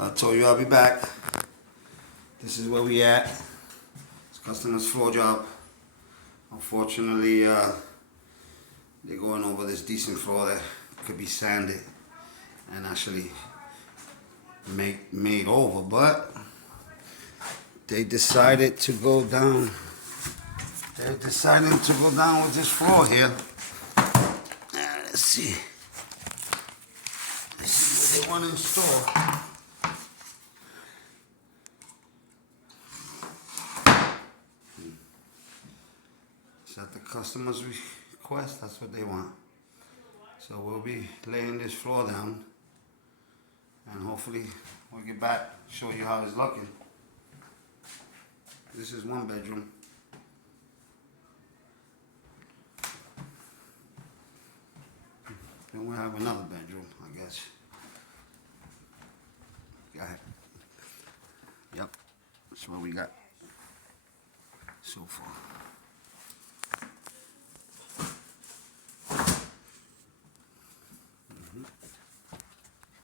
I told you I'll be back. This is where we at. It's customer's floor job. Unfortunately, they're going over this decent floor that could be sanded and actually made over, but they decided to go down. They're deciding to go down with this floor here. Let's see. This is what they want to install. It's at the customer's request. That's what they want. So we'll be laying this floor down, and hopefully we'll get back, show you how it's looking. This is one bedroom. Then we'll have another bedroom, I guess. Got it. Yep, that's what we got so far.